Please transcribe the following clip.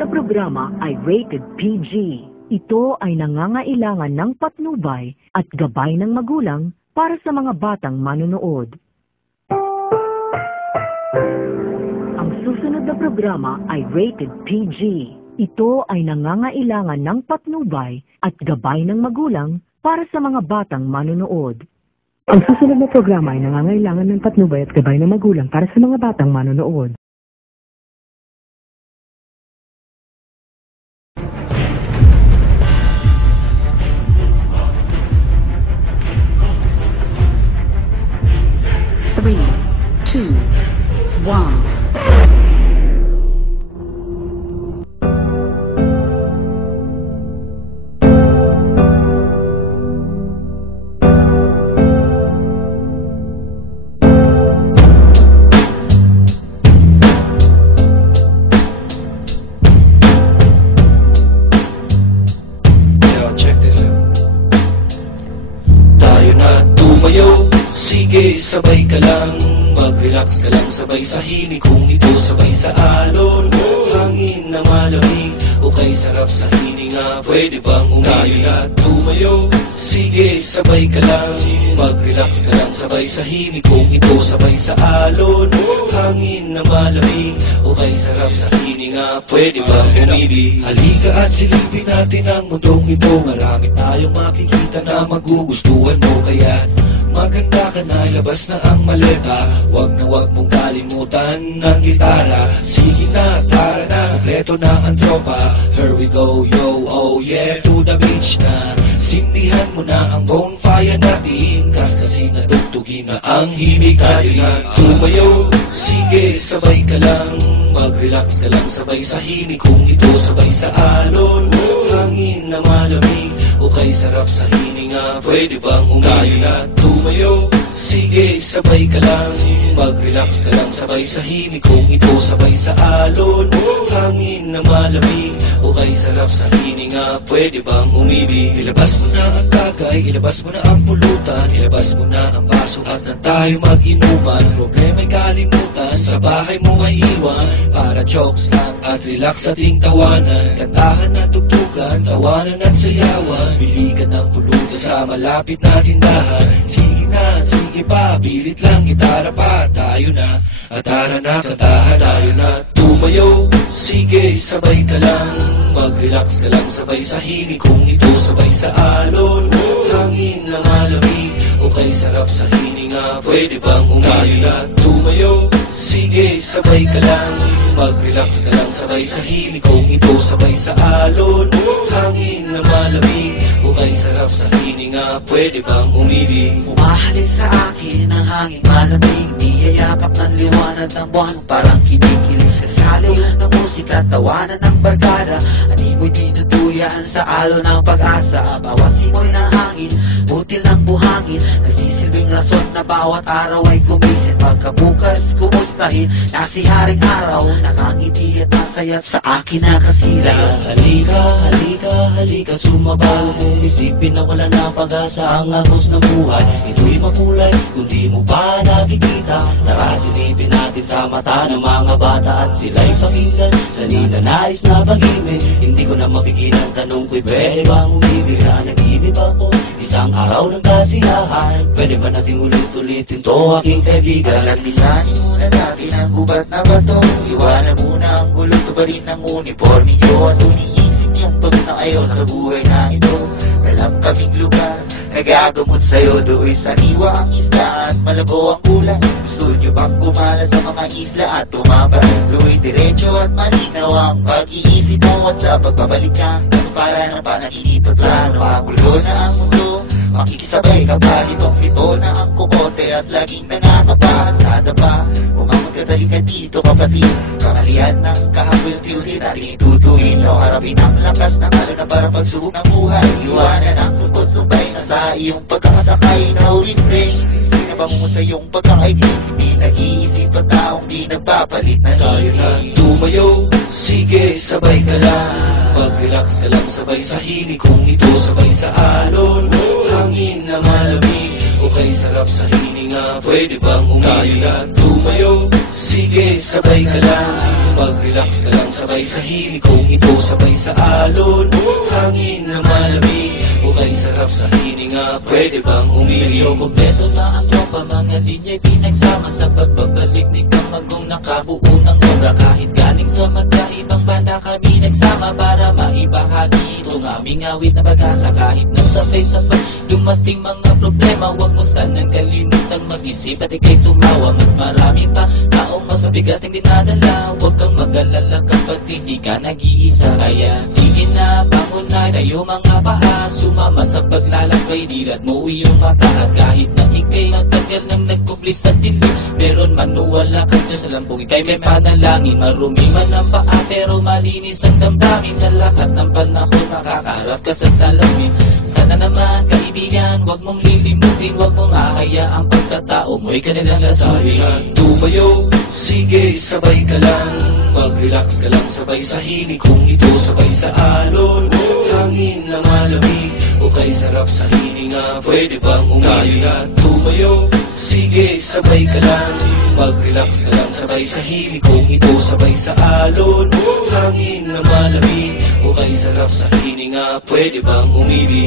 na programa ay rated PG. Ito ay nangangailangan ng patnubay at gabay ng magulang para sa mga batang manonood. Ang susunod na programa ay rated PG. Ito ay nangangailangan ng patnubay at gabay ng magulang para sa mga batang manonood. Ang susunod na programa ay nangangailangan ng patnubay at gabay ng magulang para sa mga batang manonood. Three, two, one. Sabay ka lang, mag-relax ka lang, sabay sa himig, kung ito sabay sa alon, hangin na malamig, okay sarap sa hininga, pwede bang umayo na tumayo? Sige, sabay ka lang, mag-relax ka lang, sabay sa himig, kung ito sabay sa alon, hangin na malamig, okay sarap sa hininga, pwede bang umibig? Halika at silipin natin ang mundong ito, marami tayong makikita na magugustuhan mo, kaya maganda ka na, labas na ang maleta, wag mong kalimutan ng gitara. Sige na, tara na, kompleto na ang tropa. Here we go, yo, oh yeah, to the beach na. Sindihan mo na ang bonfire natin, kasi natugtugin na ang himig natin. Tumayo, sige, sabay ka lang, mag-relax ka lang, sabay sa himig, kung ito sabay sa alon, hangin na malamig, okay sarap sa hininga, pwede bang umayo na tumayo? Sige, sabay ka lang, mag-relax ka lang, sabay sa himig, kung ito sabay sa alon, hangin na malamig, okay sarap sa hininga, pwede bang umibig? Ilabas mo na ang tagay, ilabas mo na ang pulutan, ilabas mo na ang baso at na tayo mag-inuman. Problema'y kalimutan, sa bahay mo may iwan, para jokes lang at relax ating tawanan. Kantahan at tugtugan, tawanan at sayawan, bili ka ng pulutan sa malapit na tindahan. Sige na, sige pa, bilit lang, gitara pa, tayo na, at tara na, kantahan tayo na. Tumayo, sige, sabay ka lang, mag-relax ka lang, sabay sa himig, kung ito sabay sa alon, hangin na malamig, okay sarap sa hininga, pwede bang umayo na tumayo? Sige, sabay ka lang, mag-relax ka lang, sabay sa himig, kung ito sabay sa alon, hangin na malamig, okay sarap sa hininga, pwede bang umibig? Umahalik sa akin ang hangin malamig, niyayakap ng liwanag ng buwan, parang kinikilig sa saliw ng musika, tawanan ng barkada, animoy dinuduyaan sa alon ng pag-asa, bawat simoy ng hangin, butil ng buhangin, nagsisilbing rason na bawat araw ay gumising, pagkabukas kumustahin, na si haring araw, nakangiti at masayat sa akin na kasila. Halika, halika, halika, sumabalo mong isipin na wala na pag-asa ang agos ng buhay. Ito'y makulay, kung di mo pa nakikita, tara silipin natin sa mata ng mga bata at sila'y pakinggan sa ninanais na pag-ibig. Hindi ko na mapigilan, tanong ko'y pwede bang umibig na nag-ibig ako isang araw ng kasiyahan? Pwede ba nating ulit-ulitin to, aking kaibigan? Lalagpisanin muna natin ang gubat na bato, iwanan muna ang gulo, tubarin ng uniforme nyo, at uniisip niyang pag na kayo sa buhay na ito. Alam kaming lugar, nagagamot sa'yo, do'y sariwa ang isla at malabo ang kulay. Gusto nyo bang gumala sa mga isla at tumaba? Do'y diretso at malinaw ang pag-iisip mo, at sa pagbabalik ka, para ng panaginip at plano, magulo na ang mundo, makikisabay ka pa, litong-lito na ang kukote at laging nananapa, nadapa, kumamagkadali ka dito kapatid, kamalian ng kahapon tiulit, ating itutuin, so harapin ang lakas ng ano na para pagsubok ng buhay, iwanan ang lungkot, sumpay na sa iyong pagkakasakay na ulit frame, hindi na bangungo sa iyong pagkakaigil, hindi nag-iisip at taong di nagpapalit na tayo na tumayo, sige, sabay ka lang, mag-relax ka lang, sabay sa himig, kung ito sabay sa alon, hangin na malamig, okay sarap sa hininga, pwede bang umayo na tumayo? Sige, sabay ka lang, Mag-relax ka lang sabay sa himig kung ito sabay sa alon. Hangin na malamig, okay sarap sa hininga, pwede bang umili? Medyo kumpleto na ang tropa, mga linya'y pinagsama sa pagbabalik ni Kamagong nakabuo ng obra. Kahit galing sa magkaibang banda kami nagsama para maibahagi itong aming awit na pag-asa. Kahit nasabay-sabay dumating mga problema, huwag mo sanang kalimutang mag-isip at ika'y tumawa. Mas marami pa taong mas mabigat ang dinadala, huwag kang mag-alala kapatid, di ka nag-iisa. Kaya sige na, bangon na kayo mga paa, sumama sa paglalakbay, dilat mo iyong mata. At kahit na ika'y matagal nang nagkubli sa dilim, meron man o wala ka dyan sa lampong, ika'y may panalangin. Marumi man ang paa pero malinis ang damdamin, sa lahat ng panahon makakaharap ka sa salamin. Sana naman kaibigan, huwag mong lilimutin, huwag mong hahayaang pagkatao mo'y kanilang lasarin. Tumayo, sige sabay ka lang, mag-relax ka lang sabay sa himig kung ito sabay sa alon. Hangin na malamig, okay sarap sa hininga, pwede bang umili? Tumayo, sige sabay ka lang, mag-relax ka lang sabay sa himig kung ito sabay sa alon. Hangin na malamig, okay sarap sa hininga, pwede bang umili?